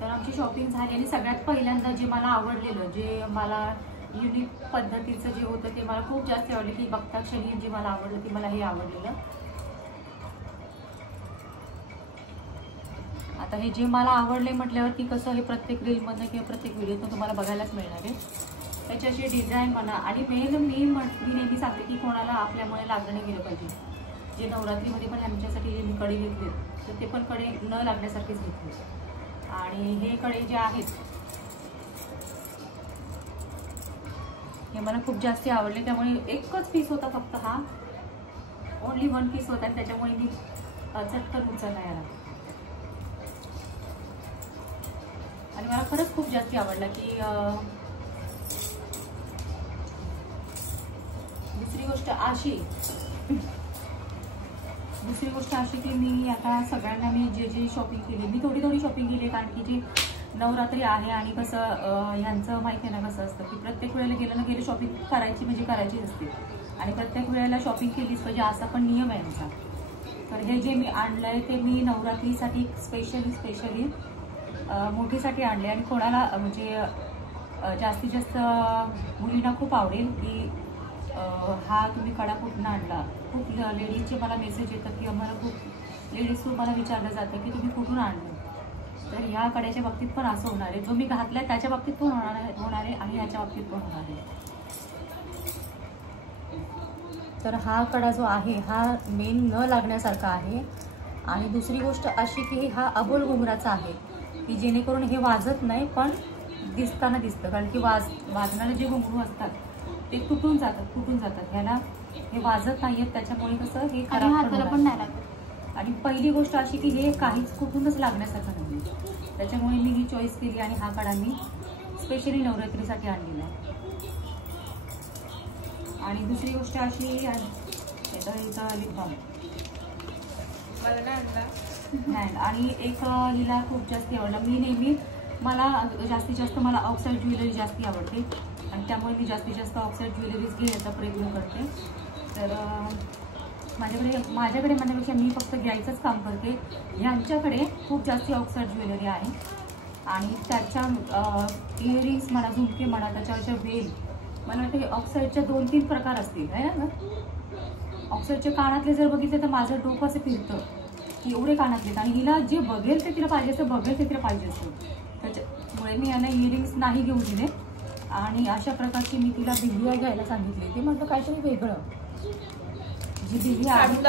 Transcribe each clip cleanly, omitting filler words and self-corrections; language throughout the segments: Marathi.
तर आमची शॉपिंग झाली आणि सगळ्यात पहिल्यांदा जे मला आवडलेलं, जे मला युनिक पद्धतीचं जे होतं ते मला खूप जास्त आवडलं, की बघता क्षणी जे मला आवडलं ते मला हे आवडलेलं. आता हे जे मला आवडले म्हटल्यावरती कसं हे प्रत्येक रीलमधनं किंवा प्रत्येक व्हिडिओतून तुम्हाला बघायलाच मिळणार आहे. त्याच्याशी डिझाईन म्हणा आणि मी नेहमी सांगते की कोणाला आपल्यामुळे लागलं नाही गेलं पाहिजे. जे नवरात्रीमध्ये पण आमच्यासाठी जे मी कडे घेतले तर ते पण कडे न लागण्यासारखेच घेतले. आणि हे कडे जे आहेत हे मला खूप जास्त आवडले. त्यामुळे एकच पीस होता फक्त, हा ओनली 1 पीस होता, त्याच्यामुळे मी चटकन उचलला याला. आणि मला खरंच खूप जास्त आवडला की दुसरी गोष्ट अशी की मी आता सगळ्यांना मी जे शॉपिंग केली, मी थोडी शॉपिंग केली, कारण की जी नवरात्री आहे आणि कसं ह्यांचं माहिती आहे ना कसं असतं की प्रत्येक वेळेला गेलं शॉपिंग करायची म्हणजे करायचीच असते आणि प्रत्येक वेळेला शॉपिंग केलीच पाहिजे असा पण नियम आहे यांचा. तर हे जे मी आणलंय ते मी नवरात्रीसाठी स्पेशली मोठीसाठी आणले आणि कोणाला म्हणजे जास्तीत जास्त मुलींना खूप आवडेल की हा तुम्ही कडा कुठून आणला. खूप लेडीजचे मला मेसेज येतात किंवा मला खूप लेडीजकडून मला विचारलं जातं की तुम्ही कुठून आणलं. तर ह्या कड्याच्या बाबतीत पण असं होणार आहे, जो मी घातलाय त्याच्या बाबतीत पण होणार आहे आणि ह्याच्या बाबतीत पण होणार आहे. तर हा कडा जो आहे हा मेन न लागण्यासारखा आहे. आणि दुसरी गोष्ट अशी की हा अबोल घुंगराचा आहे की जेणेकरून हे वाजत नाही पण दिसताना दिसतं, कारण की वाजणारे जे घुंगरू असतात ते तुटून जातात. ह्याला हे वाजत नाही आहेत, त्याच्यामुळे कसं हे हाताला पण नाही लागत. आणि पहिली गोष्ट अशी की हे काहीच कुठूनच लागण्यासारखं नाही, त्याच्यामुळे मी ही चॉईस केली आणि हा कडा मी स्पेशली नवरात्रीसाठी आणलेला आहे. आणि दुसरी गोष्ट अशी लिप बाम नाही. आणि एक हिला खूप जास्त आवडला. मी नेहमी मला जास्तीत जास्त मला ऑक्साईड ज्वेलरी जास्ती आवडते आणि त्यामुळे मी जास्तीत जास्त ऑक्साईड ज्वेलरीज घेण्याचा प्रयत्न करते. तर माझ्याकडे म्हणण्यापेक्षा मी फक्त घ्यायचंच काम करते. ह्यांच्याकडे खूप जास्ती ऑक्साईड ज्वेलरी आहे आणि त्याच्या इयरिंग्स म्हणा, झुमके म्हणा, त्याच्यावरच्या वेल मला वाटतं ऑक्साईडच्या 2-3 प्रकार असतील आहे ना. ऑक्साईडच्या कानातले जर बघितले तर माझं डोकं असं फिरतं की एवढे कानातलेत आणि हिला जे बघेल ते तिला पाहिजे असतं. त्याच्यामुळे मी याला इयरिंग्स नाही घेऊन दिले आणि अशा प्रकारची मी तिला बिंदिया घ्यायला सांगितली. ते म्हटलं काहीतरी वेगळं, जी बिंदिया आहे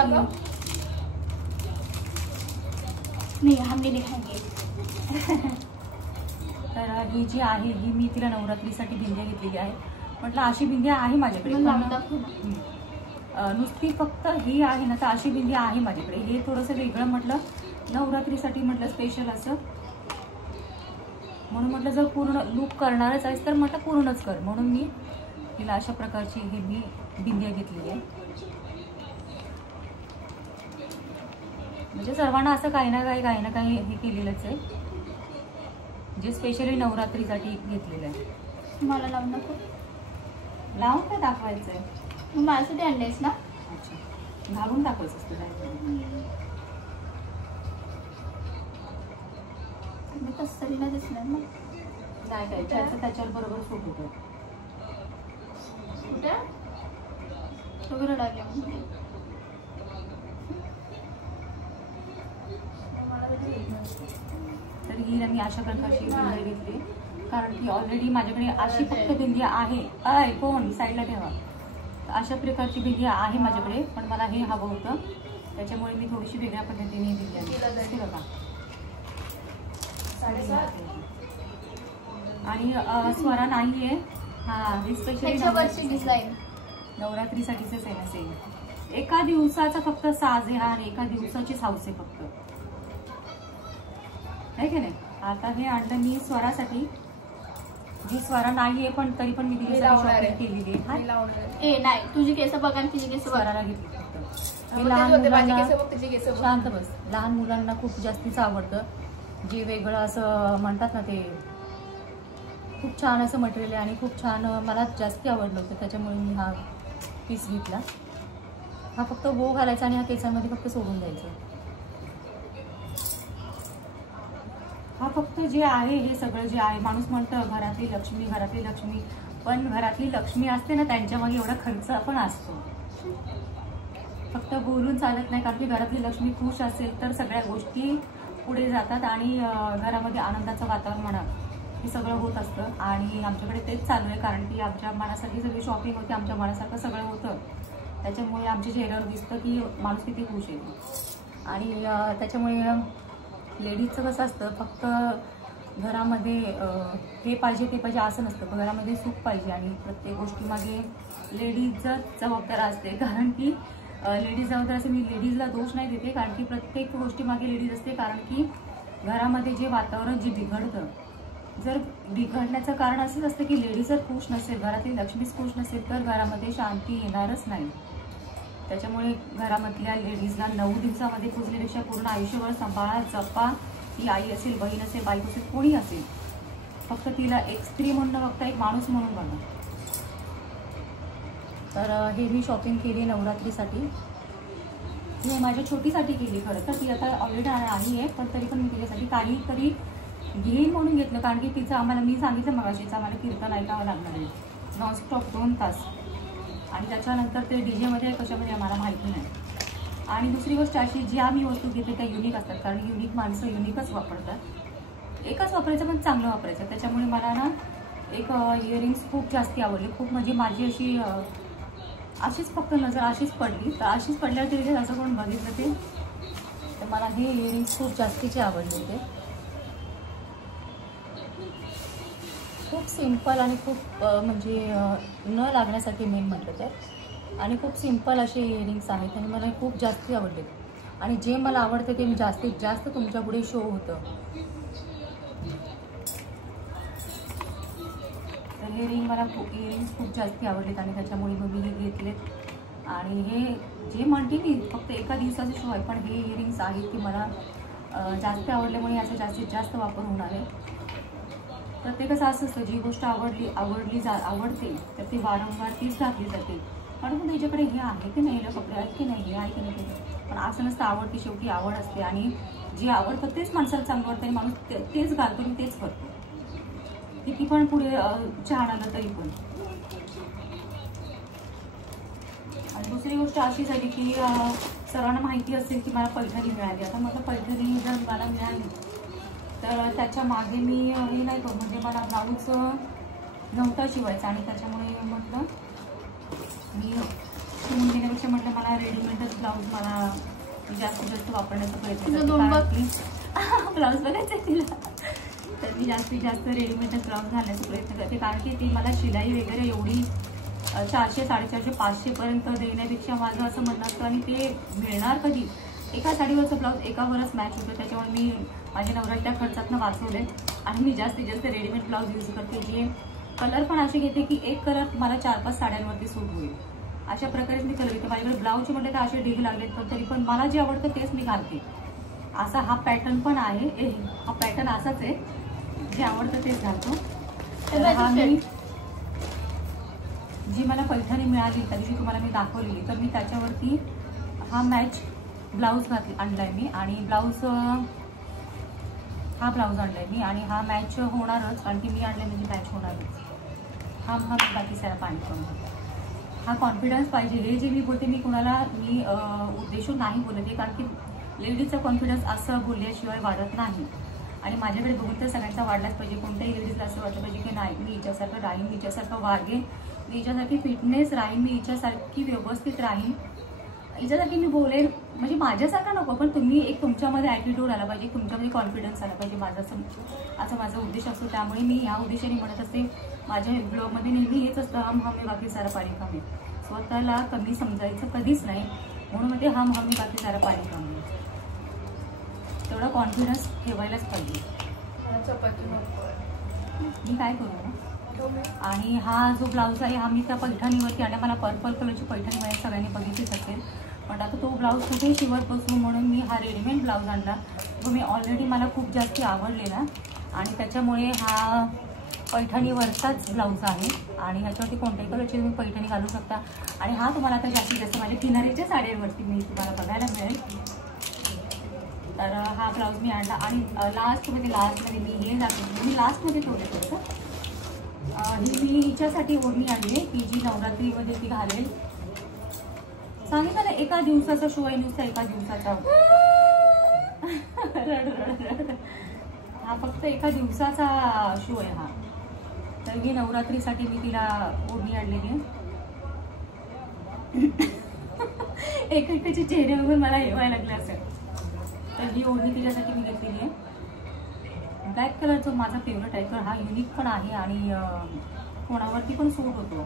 नाही हमने दिखाएंगे. तर ही जी आहे ही मी तिला नवरात्रीसाठी बिंदिया घेतलेली आहे. म्हटलं अशी बिंदिया आहे माझ्याकडे, नुसती फक्त ही आहे ना, तर अशी बिंदिया आहे माझ्याकडे. हे थोडंसं वेगळं म्हटलं नवरात्रीसाठी, म्हटलं स्पेशल असं, म्हणून म्हटलं जर पूर्ण लूक करणारच आहेस तर म्हटलं पूर्णच कर, म्हणून मी तिला अशा प्रकारची ही मी बिंदिया घेतलेली आहे. म्हणजे सर्वांना असं काही ना काही हे केलेलंच आहे, जे स्पेशली नवरात्रीसाठी घेतलेलं आहे. मला लावून नको, लावून काय दाखवायचं आहे, माझ्यासाठी आणलेस ना. अच्छा, घालून दाखवायचं असतं. मी तसं तरी नाही दिसणार ना. नाही काय त्याच्यावर बरोबर सूट होतं. वगैरे लागले तर ही मी अशा प्रकारची बिंदिया घेतली, कारण की ऑलरेडी माझ्याकडे अशी फक्त बिंदिया आहे. कोण साईडला ठेवा. अशा प्रकारची बिंदिया आहे माझ्याकडे, पण मला हे हवं होतं, त्याच्यामुळे मी थोडीशी वेगळ्या पद्धतीने बिंदिया घेतली बघा. आणि स्वरा नाहीये. हा, ही स्पेशली नवरात्रीसाठीच आहे ना. सेम एका दिवसाचा फक्त साज आहे हा आणि एका दिवसाचीच हाऊस आहे फक्त, आहे की नाही. आता हे आणलं मी स्वरासाठी, जी स्वरा नाहीये पण तरी पण मी तिला शॉपिंग केलेली आहे. नाही, तुझी केस बघा, तिची केस स्वराला घेतली फक्त. लहान मुलांना, शांत बस, लहान मुलांना खूप जास्तीच आवडतं, जे वेगळं असं म्हणतात ना, ते खूप छान असं मटेरियल आहे आणि खूप छान मला जास्ती आवडलं होतं, त्याच्यामुळे मी हा पीस घेतला. हा फक्त बो घालायचा आणि हा केसांमध्ये फक्त सोडून द्यायचं. हा फक्त जे आहे हे सगळं जे आहे, माणूस म्हणतं घरातली लक्ष्मी घरातली लक्ष्मी, पण घरातली लक्ष्मी असते ना त्यांच्या मागे एवढा खर्च पण असतो. फक्त बोलून चालत नाही, कारण की घरातली लक्ष्मी खुश असेल तर सगळ्या गोष्टी पुढे जातात आणि घरामध्ये आनंदाचं वातावरण म्हणा हे सगळं होत असतं. आणि आमच्याकडे तेच चालू आहे, कारण की आमच्या मनासारखी सगळी शॉपिंग होते, आमच्या मनासारखं सगळं होतं. त्याच्यामुळे आमच्या चेहऱ्यावर दिसतं की माणूस किती खुश आहे. आणि त्याच्यामुळे लेडीजचं कसं असतं, फक्त घरामध्ये हे पाहिजे ते पाहिजे असं नसतं, घरामध्ये सुख पाहिजे. आणि प्रत्येक गोष्टीमागे लेडीजच जबाबदार असते, कारण की लेडीज जबाबदार असते. मी लेडीजला दोष नाही देते, कारण की प्रत्येक गोष्टीमागे लेडीज असते. कारण की घरामध्ये जे वातावरण जे बिघडतं, जर बिघडण्याचं कारण असंच असतं की लेडीज जर खुश नसेल, घरातली लक्ष्मीच खुश नसेल तर घरामध्ये शांती येणारच नाही. त्याच्यामुळे घरामधल्या लेडीजला 9 दिवसामध्ये पुजण्यापेक्षा पूर्ण आयुष्यभर सांभाळा, जपा. ती आई असेल, बहीण असेल, बायको असेल, कोणी असेल, फक्त तिला एक स्त्री म्हणून फक्त एक माणूस म्हणून बघा. तर हे मी शॉपिंग केली नवरात्रीसाठी. मी माझ्या छोटीसाठी केली खरं तर, ती आता ऑलरेडी आली आहे, पण तरी पण मी तिच्यासाठी काहीतरी घेईन म्हणून घेतलं. कारण की तिचं आम्हाला, मी सांगितलं मगाशीच, आम्हाला कीर्तन ऐकावं लागणार आहे नॉनस्टॉप 2 तास. आणि त्याच्यानंतर ते DJ मध्ये कशामध्ये आम्हाला माहिती नाही. आणि दुसरी गोष्ट अशी, ज्या मी वस्तू घेते त्या युनिक असतात, कारण युनिक माणसं युनिकच वापरतात. एकच वापरायचं पण चांगलं वापरायचं. त्याच्यामुळे मला ना एक इयरिंग्स खूप जास्ती आवडली, खूप म्हणजे माझी अशी अशीच फक्त नजर अशीच पडली. तर अशीच पडल्यावर तिथे असं कोण बघितलं ते, तर मला हे इयरिंग्स खूप जास्तीचे आवडले होते. खूप सिंपल आणि खूप म्हणजे न लागण्यासाठी मेन म्हटलं तर, आणि खूप सिंपल असे इयरिंग्स आहेत आणि मला खूप जास्ती आवडले. आणि जे मला आवडतं ते मी जास्तीत जास्त तुमच्या पुढे शो होतं. तर हे मला इयरिंग्स खूप जास्ती आवडलेत आणि त्याच्यामुळे मग मी हे घेतलेत. आणि हे जे म्हणते मी फक्त एका दिवसाचे शो आहे, पण हे इयरिंग्स आहेत की मला जास्त आवडल्यामुळे याचा जास्तीत जास्त वापर होणार आहे. प्रत्येकाचं असं असतं, जी गोष्ट आवडते तर ती वारंवार तीच घातली जाते. पण त्याच्याकडे हे आहे की नाही, कपडे आहेत की नाही, हे आहे की नाही, पण असं नसतं. आवडते शेवटी आवड असते, आणि जे आवडतं तेच माणसाला चांगलं वाटतं आणि माणूस तेच घालतो आणि तेच करतो, किती पण पुढे छान आलं तरी पण. आणि दुसरी गोष्ट अशी झाली की सर्वांना माहिती असेल की मला पैठणी मिळाली. आता मला पैठणी जर मला मिळाली तर त्याच्या मागे मी हे नाही करू, म्हणजे मला ब्लाऊज नव्हता शिवायचा. आणि त्याच्यामुळे म्हटलं मी शिवून घेण्यापेक्षा म्हटलं मला रेडीमेडच ब्लाऊज मला जास्तीत जास्त वापरण्याचा प्रयत्न करते. ब्लाऊज बघायचं आहे तिला, तर मी जास्तीत जास्त रेडीमेडच ब्लाऊज घालण्याचा प्रयत्न करते. कारण की ती मला शिलाई वगैरे एवढी 400, 450, 500पर्यंत देण्यापेक्षा माझं असं म्हणणं असतं, आणि ते मिळणार कधी. एका साडीवरचं ब्लाऊज एकावरच मॅच होतं. त्याच्यामुळे मी माझ्या नवरात्रीच्या खर्चातनं वाचवले आणि मी जास्तीत जास्त रेडीमेड ब्लाऊज यूज करते. जे कलर पण असे घेते की एक कलर मला 4-5 साड्यांवरती सूट होईल, अशा प्रकारे मी कलर घेते. माझ्याकडे ब्लाऊजचे म्हटलं तर असे डिग लागलेत, पण तरी पण मला जे आवडतं तेच मी घालते. असा हा पॅटर्न पण आहे, हा पॅटर्न असाच आहे, जे आवडतं तेच घालतो. तर हा मी जी मला पैठणी मिळाली त्या दिवशी तुम्हाला मी दाखवलेली, तर मी त्याच्यावरती हा मॅच ब्लाऊज आणलाय मी. आणि हा ब्लाऊज आणलाय मी, आणि हा मॅच होणारच, कारण की मी आणलाय म्हणजे मॅच होणारच. हा बाकी सारा पाणी करून हा कॉन्फिडन्स पाहिजे. हे जे मी बोलते, मी कुणाला उद्देशून नाही बोलते, कारण की लेडीजचा कॉन्फिडन्स असं बोलल्याशिवाय वाढत नाही. आणि माझ्याकडे बघून तर सगळ्यांचा वाढलाच पाहिजे. कोणत्याही लेडीजला असं वाटलं पाहिजे की नाही, मी हिच्यासारखं राहीन, मी हिच्यासारखं वागेन, मी हिच्यासारखी फिटनेस राहीन, मी हिच्यासारखी व्यवस्थित राहीन, हिच्यासारखी मी बोलेन. म्हणजे माझ्यासारखं नको, पण तुम्ही एक तुमच्यामध्ये ॲटिट्यूड आला पाहिजे, तुमच्यामध्ये कॉन्फिडन्स आला पाहिजे. असं माझा उद्देश असतो. त्यामुळे मी ह्या उद्देशाने म्हणत असते. माझ्या ब्लॉगमध्ये नेहमी हेच असतं, हम हमी बाकी सारा पाणी कमी. स्वतःला कमी समजायचं कधीच नाही, म्हणून म्हणजे हम हमी बाकी सारा पाणी कमी. तेवढा कॉन्फिडन्स ठेवायलाच पाहिजे. मी काय करू. आणि हा जो ब्लाऊज आहे हा मी त्या पैठणीवरती आणि मला पर्पल कलरची पैठणी मिळेल, सगळ्यांनी बघितलीच असेल. पण आता तो ब्लाऊज कुठे शिवत बसू म्हणून मी हा रेडीमेड ब्लाऊज आणला, जो मी ऑलरेडी मला खूप जास्त आवडलेला. आणि त्याच्यामुळे हा पैठणीवरचाच ब्लाऊज आहे, आणि ह्याच्यावरती कोणत्याही कलरची तुम्ही पैठणी घालू शकता. आणि हा तुम्हाला आता जास्तीत जास्त माझ्या किनारीच्या साड्यांवरती मी तुम्हाला बघायला मिळेल. तर हा ब्लाऊज मी आणला आणि लास्टमध्ये मी हे दाखवते, मी लास्टमध्ये ठेवले थोडंसं. ही मी हिच्यासाठी ओढणी आणली आहे की जी नवरात्रीमध्ये ती घालेल. सांगितलं ना एका दिवसाचा शो आहे, नुसता एका दिवसाचा. हा फक्त एका दिवसाचा शो आहे हा. तर ही नवरात्रीसाठी मी तिला ओढणी आणलेली आहे. एकेकाचे चेहरे बघून मला येवायला लागले असेल. तर ही ओढणी तिच्यासाठी मी घेतलेली आहे. ब्लॅक कलरचा माझा फेवरेट आहे. तर हा युनिक पण आहे आणि कोणावरती पण सूट होतो.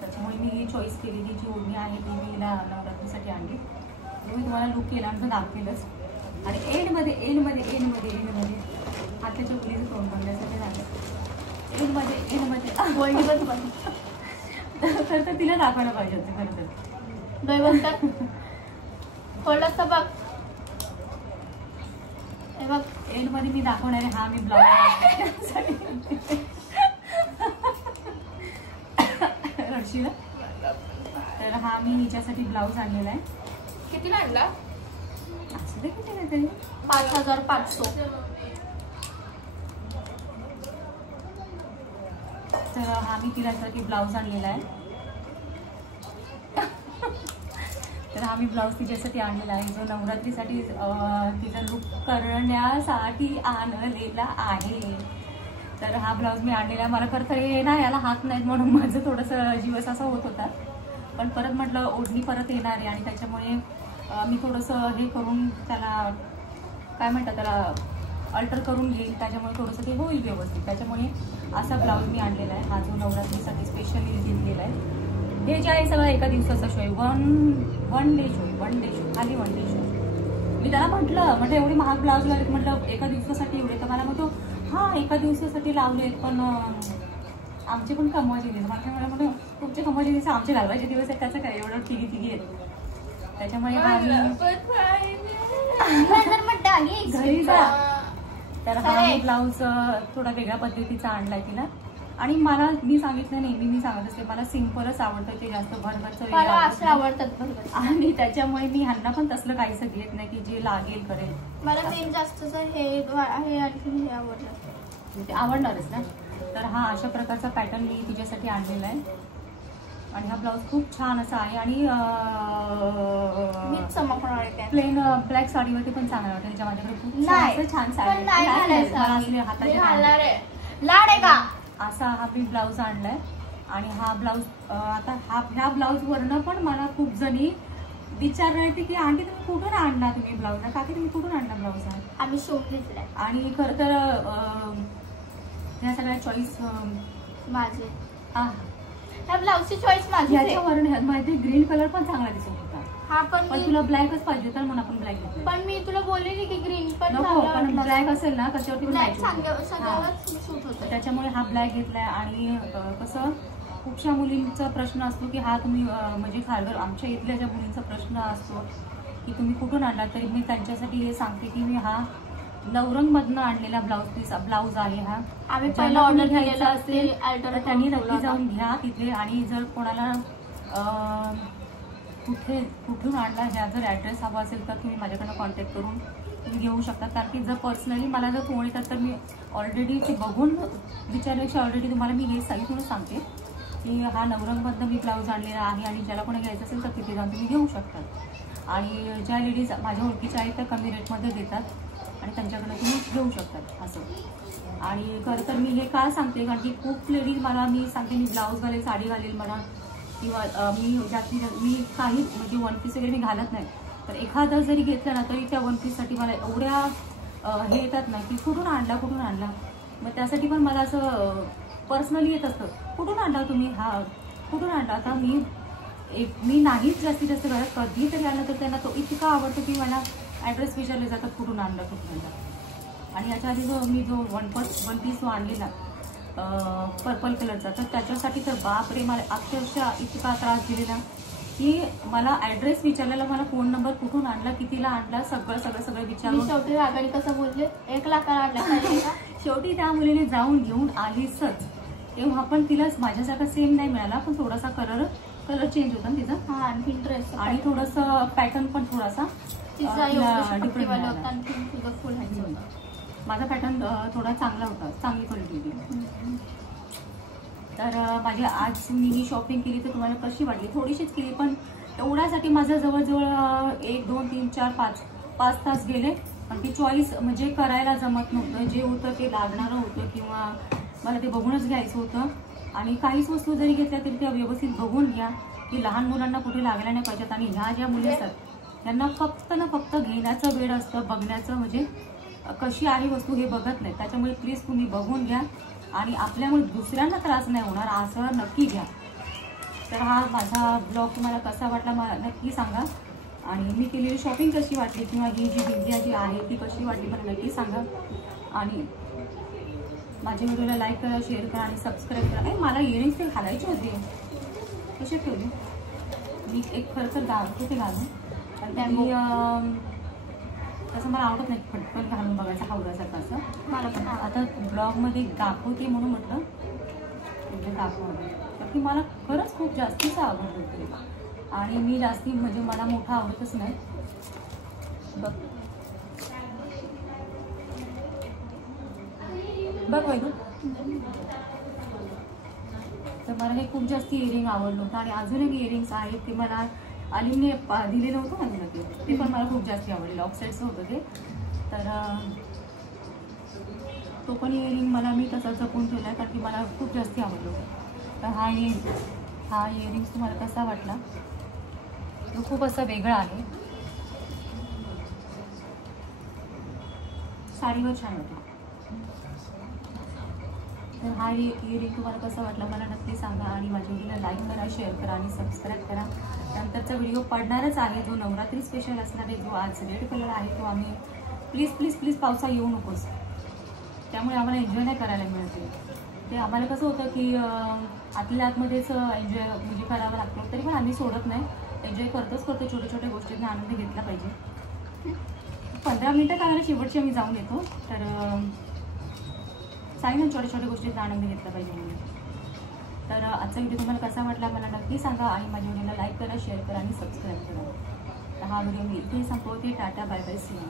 त्याच्यामुळे मी ही चॉईस केलेली जी ओढणी आहे ती मी हिला नवरात्रीसाठी आणली. मी तुम्हाला लुक केल्यानंतर दाखवेलच. आणि एंडमध्ये आताच्या मुलीचं तोंड बघण्यासाठी झालं. एंडमध्ये खरं तर तिला दाखवायला पाहिजे होते खरं तर. बघ हे बघ एंडमध्ये मी दाखवणार आहे. हा मी ब्लाऊज रडशीला. तर हा मी हिच्यासाठी ब्लाऊज आणलेला आहे. किती आणला? असं ते किती नाही तरी 5500. तर हा मी तिच्यासाठी ब्लाऊज आणलेला आहे. तर हा मी ब्लाऊज तिच्यासाठी आणलेला आहे जो नवरात्रीसाठी तिचा लुक करण्यासाठी आणलेला आहे. तर हा ब्लाऊज मी आणलेला आहे. मला खरं तर हे ना याला हात नाहीत म्हणून माझं थोडंसं जीवस असा होत होता. पण परत म्हटलं ओढणी परत येणार आहे आणि त्याच्यामुळे मी थोडंसं हे करून त्याला काय म्हणतात त्याला अल्टर करून घेईल. त्याच्यामुळे थोडंसं ते होईल व्यवस्थित. त्याच्यामुळे असा ब्लाऊज मी आणलेला आहे. हा जो नवरात्रीसाठी स्पेशली घेतलेला आहे. हे जे आहे सगळं एका दिवसाचा शो आहे. वन डे शो खाली वन डे शो. मी त्याला म्हटलं एवढे महाग ब्लाऊज लावलेत म्हटलं एका दिवसासाठी एवढे. तर मला म्हणतो हा एका दिवसासाठी लावलेत पण आमचे पण कमवायचे दिवस. मला म्हणतो तुमचे कमवायचे दिवस आमचे घालवायचे दिवस आहेत. त्याचं काय एवढं तिघी आहेत. त्याच्यामुळे घरी जा. तर हा मी ब्लाऊज थोडा वेगळ्या पद्धतीचा आणलाय तिला. आणि मी सांगितलं नेहमी मी सांगत असते मला सिंपलच आवडतं. ते जास्त भरभरचं आवडतात. आणि त्याच्यामुळे मी ह्यांना पण तसलं काहीच घेत नाही की जे लागेल करेल. मला मेन जास्त हे आवडलं. ते आवडणारच ना. तर हा अशा प्रकारचा पॅटर्न मी तिच्यासाठी आणलेला आहे. आणि हा ब्लाऊज खूप छान असा आहे आणि प्लेन ब्लॅक साडीवरती पण चांगला वाटतं. त्याच्या माझ्याकडे खूप छान साडी असा हा मी ब्लाऊज आणलाय. आणि हा ब्लाऊज आता ह्या ब्लाऊज वरनं पण मला खूप जणी विचारणार की आंटी तुम्ही कुठून आणला तुम्ही ब्लाऊज. काकी तुम्ही कुठून आणला ब्लाऊज. आम्ही शिवून घेतलाय. आणि खरं तर ह्या सगळ्या चॉईस माझे ह्या ब्लाऊजची चॉईस माझी. ह्याच्यावरून माहिती ग्रीन कलर पण चांगला दिसत होता. हा पण तुला ब्लॅकच पाहिजे तर म्हणून आपण ब्लॅक घेतला. पण मी तुला बोललेली की ग्रीन पण पण ब्लॅक असेल ना कशावरती सूट होतं. त्याच्यामुळे हा ब्लॅक घेतलाय. आणि कसं खूपशा मुलींचा प्रश्न असतो की हा तुम्ही म्हणजे खारघर आमच्या इथल्या ज्या मुलींचा प्रश्न असतो की तुम्ही कुठून आणला. तरी मी त्यांच्यासाठी हे सांगते की मी हा नवरंगमधनं आणलेला ब्लाऊज आहे. हा आम्ही पहिला ऑर्डर घ्यायचा असेल तर त्यांनी नक्की जाऊन घ्या तिथे. आणि जर कोणाला कुठून आणला ह्या जर ॲड्रेस हवा असेल तर तुम्ही माझ्याकडनं कॉन्टॅक्ट करून तुम्ही घेऊ शकता. कारण की जर पर्सनली मला जर फोन येतात तर मी ऑलरेडी ते बघून विचारल्यापेक्षा ऑलरेडी तुम्हाला मी हे सांगितूनच सांगते की हा नवरंगमधनं मी ब्लाऊज आणलेला आहे. आणि ज्याला कोणी घ्यायचं असेल तर तिथे जाऊन तुम्ही घेऊ शकता. आणि ज्या लेडीज माझ्या ओळखीच्या आहेत त्या कमी रेटमध्ये देतात आणि त्यांच्याकडनं तुम्ही घेऊ शकतात असं. आणि खरं तर मी हे का सांगते कारण की खूप लेडीज मी सांगते मी ब्लाऊज घालेल साडी घालेल म्हणा किंवा मी काही म्हणजे वन पीस वगैरे मी घालत नाही. तर एखादा जरी घेतलं ना तरी त्या वन पीससाठी मला एवढ्या हे येतात ना की कुठून आणला. मग त्यासाठी पण मला असं पर्सनली येत असतं कुठून आणला तुम्ही. हा कुठून आणला. आता मी नाहीच जास्तीत जास्त घरात कधी तरी आणलं तर त्यांना तो इतका आवडतो की मला ॲड्रेस विचारले जातात कुठून आणला. आणि याच्या आधी मी जो वन पीस जो आणलेला पर्पल कलरचा तर त्याच्यासाठी तर बापरे मला अक्षरशः इतका त्रास दिलेला की मला ॲड्रेस विचारलेला मला फोन नंबर कुठून आणला कितीला आणला सगळं विचारून. शेवटी रागाने कसं बोलले 1 लाखाला आणला. शेवटी त्या मुलीने जाऊन घेऊन आलीच. तेव्हा पण तिला माझ्यासारखा सेम नाही मिळाला पण थोडासा कलर चेंज होता ना तिचा. आणखी ड्रेस आणि थोडंसं पॅटर्न पण थोडासा तिचा different पट्टीवाला मिळाला. होता आणखी तुझं फुल हँड होता. माझा पॅटर्न थोडा चांगला होता, चांगली क्वालिटी होती. तर माझी आज मी ही शॉपिंग केली तर तुम्हाला कशी वाटली? थोडीशीच केली, पण एवढ्यासाठी माझं जवळजवळ 1 2 3 4 5 तास गेले. पण ती चॉईस म्हणजे करायला जमत नव्हतं. जे होतं ते लागणारं होतं किंवा मला ते बघूनच घ्यायचं होतं. आणि काहीच वस्तू जरी घेतल्या तरी त्या व्यवस्थित बघून घ्या की लहान मुलांना कुठे लागल्या नाही पाहिजेत. आणि ह्या ज्या मुली असतात त्यांना फक्त ना फक्त घेण्याचं वेळ असतं, बघण्याचं म्हणजे कशी आहे वस्तू हे बघत नाही. त्याच्यामुळे प्लीज तुम्ही बघून घ्या आणि आपल्यामुळे दुसऱ्यांना त्रास नाही होणार असं नक्की घ्या. तर हा माझा ब्लॉग तुम्हाला कसा वाटला मला नक्की सांगा. आणि मी केलेली शॉपिंग कशी वाटली किंवा ही जी बिंदिया जी आहे ती कशी वाटली मला नक्की सांगा. आणि माझ्या व्हिडिओला लाईक करा, शेअर करा आणि सबस्क्राईब करा. मला इयरिंग्स ते घालायचे होते, कसे ठेवले मी एक खरं घालतो ते घालून. आणि मी तसं मला आवडत नाही पटकन घालून बघायचं हावरासारखं असं. मला पण आता ब्लॉगमध्ये दाखवते म्हणून म्हटलं म्हणजे दाखवलं. तर की मला खरंच खूप जास्तीच आवडत होते आणि मी जास्ती म्हणजे मला मोठं आवडतच नाही. बघ बघ वैदू. तर मला हे खूप जास्त इयरिंग आवडलं होतं. आणि अजून एक इयरिंग्स आहेत ते मला अलीमने दिलेलं होतं ना तुला ते पण मला खूप जास्त आवडले. ऑक्साईडचं होतं ते. तर तो पण इयरिंग मला मी तसा जपून ठेवला कारण की मला खूप जास्त आवडलं होतं. तर हा इयरिंग्स तुम्हाला कसा वाटला? तो खूप असा वेगळा आहे, साडीवर छान होता. तर हा इयरिंग तुम्हाला कसा वाटला मला नक्की सांगा. आणि माझ्या व्हिडिओला लाईक करा, शेअर करा आणि सबस्क्राईब करा. नंतरचा व्हिडिओ पडणारच आहे जो नवरात्री स्पेशल असणार आहे, जो आज रेड कलर आहे तो आम्ही प्लीज प्लीज प्लीज पावसा येऊ नकोस. त्यामुळे आम्हाला एन्जॉय नाही करायला मिळते. ते आम्हाला कसं होतं की आतल्या आतमध्येच एन्जॉय म्हणजे करावं लागतं. तरी पण आम्ही सोडत नाही, एन्जॉय करतो. छोट्या छोट्या गोष्टींना आनंद घेतला पाहिजे. 15 मिनिटं काय शेवटची आम्ही जाऊन येतो. तर सांगितलं छोट्या छोट्या गोष्टींचा आनंद घेतला पाहिजे म्हणून. तर आजचा व्हिडिओ तुम्हाला कसा वाटला मला नक्की सांगा. आणि माझ्या व्हिडिओला लाईक करा, शेअर करा आणि सबस्क्राईब करा. तर हा व्हिडिओ मी इथे संपवते. Tata, bye bye, see you.